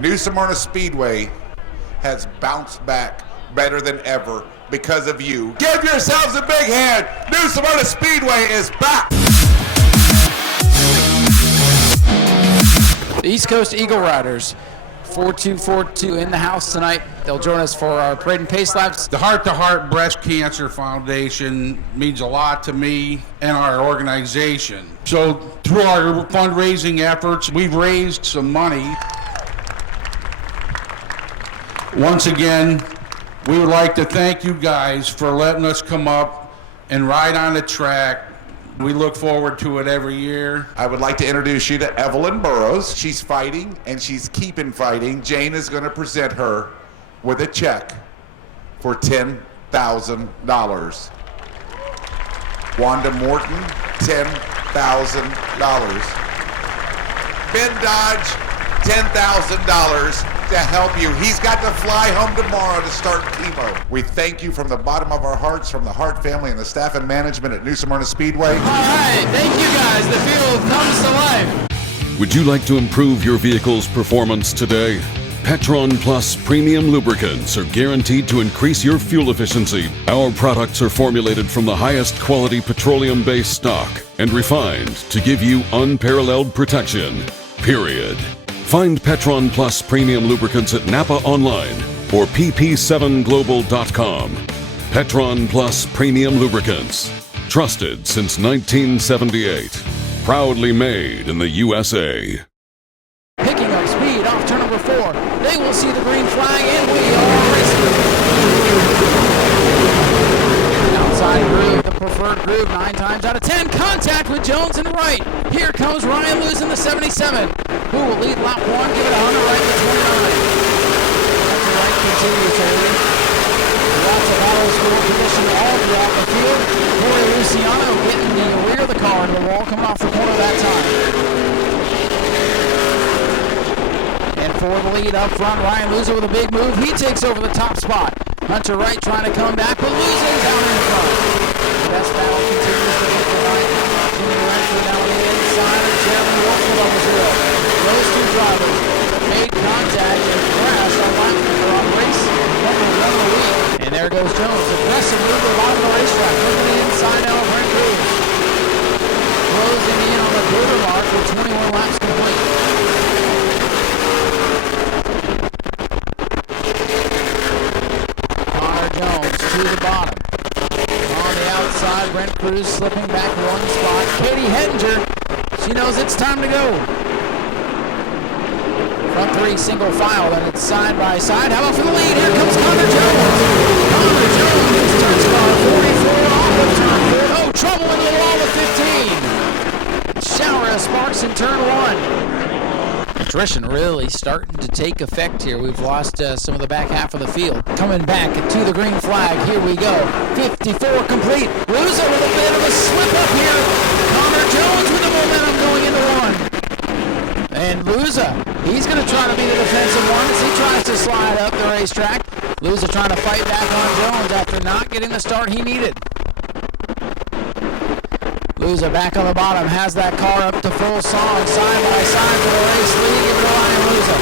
New Smyrna Speedway has bounced back better than ever because of you. Give yourselves a big hand. New Smyrna Speedway is back. The East Coast Eagle Riders, 4242 in the house tonight. They'll join us for our parade and pace laps. The Heart to Heart Breast Cancer Foundation means a lot to me and our organization. So through our fundraising efforts, we've raised some money. Once again, we would like to thank you guys for letting us come up and ride on the track. We look forward to it every year. I would like to introduce you to Evelyn Burrows. She's fighting and she's keeping fighting. Jane is going to present her with a check for $10,000. Wanda Morton, $10,000. Ben Dodge, $10,000 to help you. He's got to fly home tomorrow to start chemo. We thank you from the bottom of our hearts, from the Hart family and the staff and management at New Smyrna Speedway. All right, thank you guys. The field comes to life. Would you like to improve your vehicle's performance today? PETRON Plus premium lubricants are guaranteed to increase your fuel efficiency. Our products are formulated from the highest quality petroleum-based stock and refined to give you unparalleled protection. Period. Find PETRON Plus premium lubricants at Napa online or pp7global.com. PETRON Plus premium lubricants. Trusted since 1978. Proudly made in the USA. Picking up speed off turn number 4. They will see the green flag and we are racing. Outside groove, the preferred groove, 9 times out of 10. Contact with Jones in the right. Here comes Ryan Lewis in the 77. Who will lead lap 1? Give it 100 right to 29. That's the right continues, Haley. Lots of auto score position all throughout the field. Corey Luciano getting the rear of the car into the wall, coming off the corner that time. And for the lead up front, Ryan Luza with a big move. He takes over the top spot. Hunter Wright trying to come back, but losing down in front. The best battle continues to look for Wright. Jimmy Renfrew now on the inside of Jeremy Wolfwood on the 0. Those two drivers made contact and crashed on lap race number 1 of the week. And there goes Jones. Aggressive move to the bottom of the racetrack. Looking the inside now of Brent Cruz. Closing in on the quarter mark with 21 laps complete. Connor Jones to the bottom. On the outside, Brent Cruz slipping back 1 spot. Katie Hettinger, she knows it's time to go. Front 3 single file, and it's side by side. How about for the lead? Here comes Connor Jones. Connor Jones turns car 44 off of turn 4. Oh, trouble into the wall of 15. Shower of sparks in turn 1. Attrition really starting to take effect here. We've lost some of the back half of the field. Coming back to the green flag. Here we go. 54 complete. Luza with a bit of a slip up here. Connor Jones with the momentum going into 1. And Luza, he's going to try to be the defensive one as he tries to slide up the racetrack. Luza trying to fight back on Jones after not getting the start he needed. Luza back on the bottom, has that car up to full song, side by side for the race lead. Give it to Ryan Luza.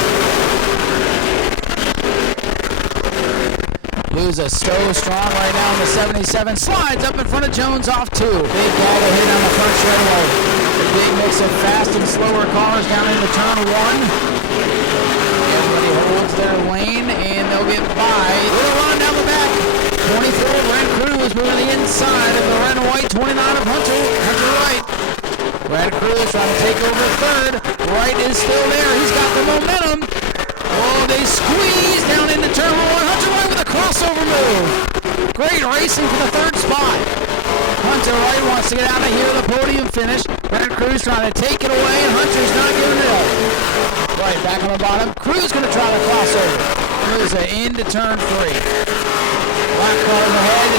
Luza so strong right now in the 77, slides up in front of Jones off 2. Big dagger hit on the front straightaway. A big mix of fast and slower cars down into turn 1. Everybody holds their lane and they'll get by. Little run down the back. 24 Brent Cruz moving the inside of the red and white. 29 of Hunter Wright. Brent Cruz trying to take over 3rd. Wright is still there. He's got the momentum. Oh, they squeeze down into turn 1. Hunter Wright with a crossover move. Great racing for the 3rd spot. Hunter Wright wants to get out of here. The podium finish. Brent Cruz trying to take it away, and Hunter's not giving it up. Right back on the bottom. Cruz going to try to cross over. Cruz into turn 3. Black cars ahead.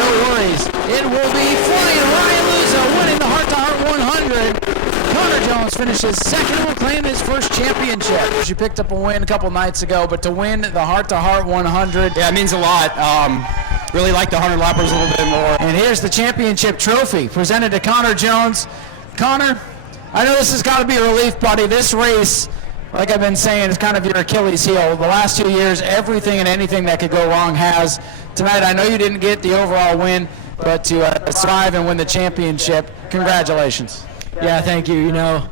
No worries. It will be flying. Ryan Luza winning the Heart to Heart 100. Connor Jones finishes 2nd and will claim his first championship. She picked up a win a couple nights ago, but to win the Heart to Heart 100. Yeah, it means a lot. Really like the 100 lappers a little bit more. And here's the championship trophy presented to Connor Jones. Connor, I know this has got to be a relief, buddy. This race like I've been saying, it's kind of your Achilles heel. The last 2 years, everything and anything that could go wrong has. Tonight, I know you didn't get the overall win, but to survive and win the championship, congratulations. Yeah, thank you. You know,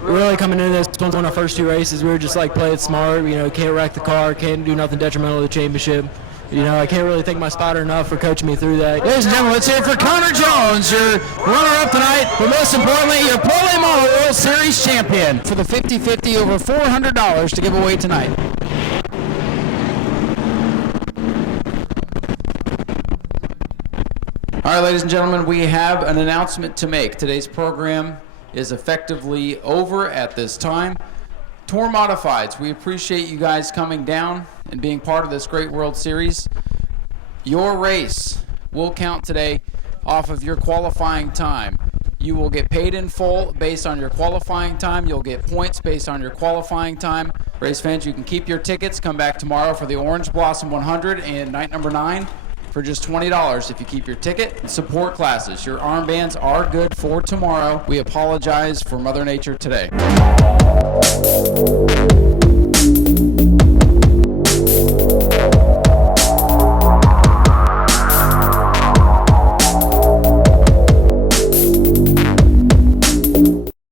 really coming into this one's one of our first 2 races. We were just like playing smart. You know, can't wreck the car, can't do nothing detrimental to the championship. You know, I can't really thank my spotter enough for coaching me through that. Ladies and gentlemen, let's hear it for Connor Jones, your runner-up tonight, but most importantly, your Pro Model World Series champion for the 50-50, over $400 to give away tonight. All right, ladies and gentlemen, we have an announcement to make. Today's program is effectively over at this time. Tour Modifieds, we appreciate you guys coming down and being part of this great World Series. Your race will count today off of your qualifying time. You will get paid in full based on your qualifying time. You'll get points based on your qualifying time. Race fans, you can keep your tickets. Come back tomorrow for the Orange Blossom 100 and night number 9 for just $20 if you keep your ticket. Support classes. Your armbands are good for tomorrow. We apologize for Mother Nature today.